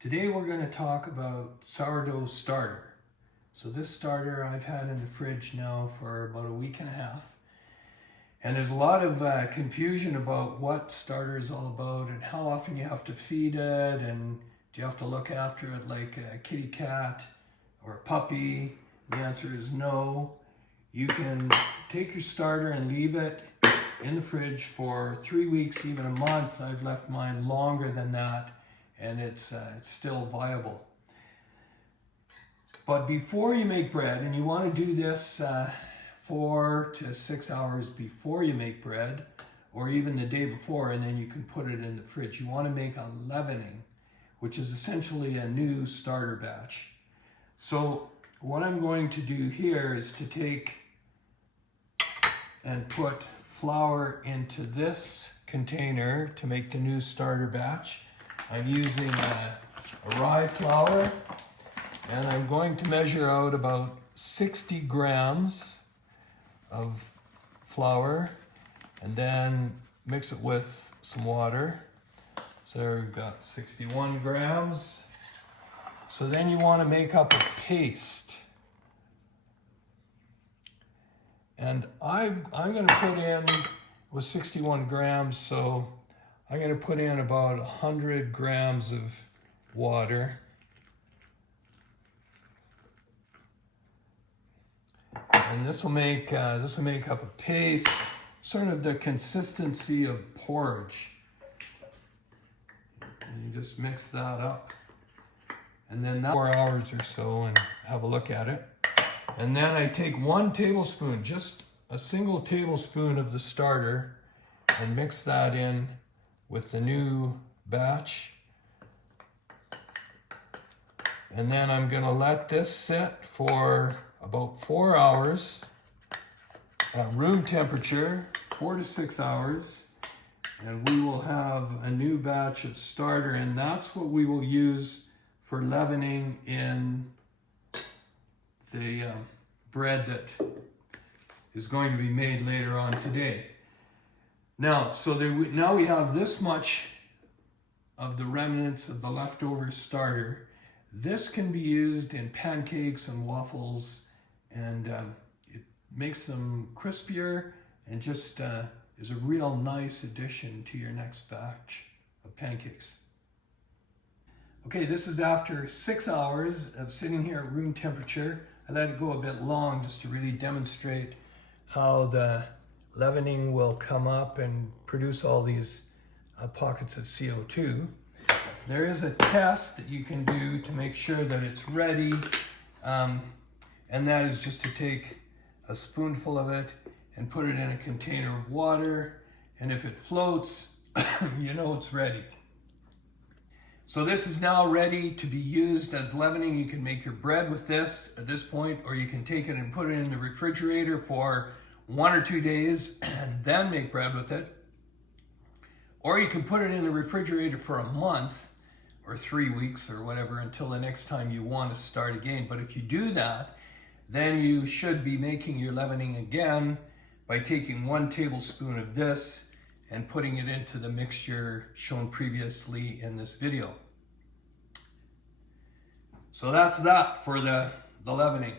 Today we're going to talk about sourdough starter. So this starter I've had in the fridge now for about a week and a half. And there's a lot of confusion about what starter is all about and how often you have to feed it, and do you have to look after it like a kitty cat or a puppy? The answer is no. You can take your starter and leave it in the fridge for 3 weeks, even a month. I've left mine longer than that, and it's still viable. But before you make bread, and you want to do this 4 to 6 hours before you make bread, or even the day before, and then you can put it in the fridge. You want to make a leavening, which is essentially a new starter batch. So what I'm going to do here is to take and put flour into this container to make the new starter batch. I'm using a rye flour, and I'm going to measure out about 60 grams of flour and then mix it with some water. So there we've got 61 grams. So then you want to make up a paste. And I'm going to put in, with 61 grams, so I'm going to put in about 100 grams of water. And this will make up a paste, sort of the consistency of porridge. And you just mix that up, and then 4 hours or so, and have a look at it. And then I take 1 tablespoon, just a single tablespoon of the starter, and mix that in with the new batch. And then I'm going to let this sit for about 4 hours at room temperature, 4 to 6 hours, and we will have a new batch of starter, and that's what we will use for leavening in the bread that is going to be made later on today. Now, now we have this much of the remnants of the leftover starter. This can be used in pancakes and waffles, and it makes them crispier and just is a real nice addition to your next batch of pancakes. Okay, this is after 6 hours of sitting here at room temperature. I let it go a bit long just to really demonstrate how the leavening will come up and produce all these pockets of CO2. There is a test that you can do to make sure that it's ready, and that is just to take a spoonful of it and put it in a container of water, and if it floats, you know it's ready. So this is now ready to be used as leavening. You can make your bread with this at this point, or you can take it and put it in the refrigerator for 1 or 2 days and then make bread with it. Or you can put it in the refrigerator for a month or 3 weeks or whatever until the next time you want to start again. But if you do that, then you should be making your leavening again by taking 1 tablespoon of this and putting it into the mixture shown previously in this video. So that's that for the leavening.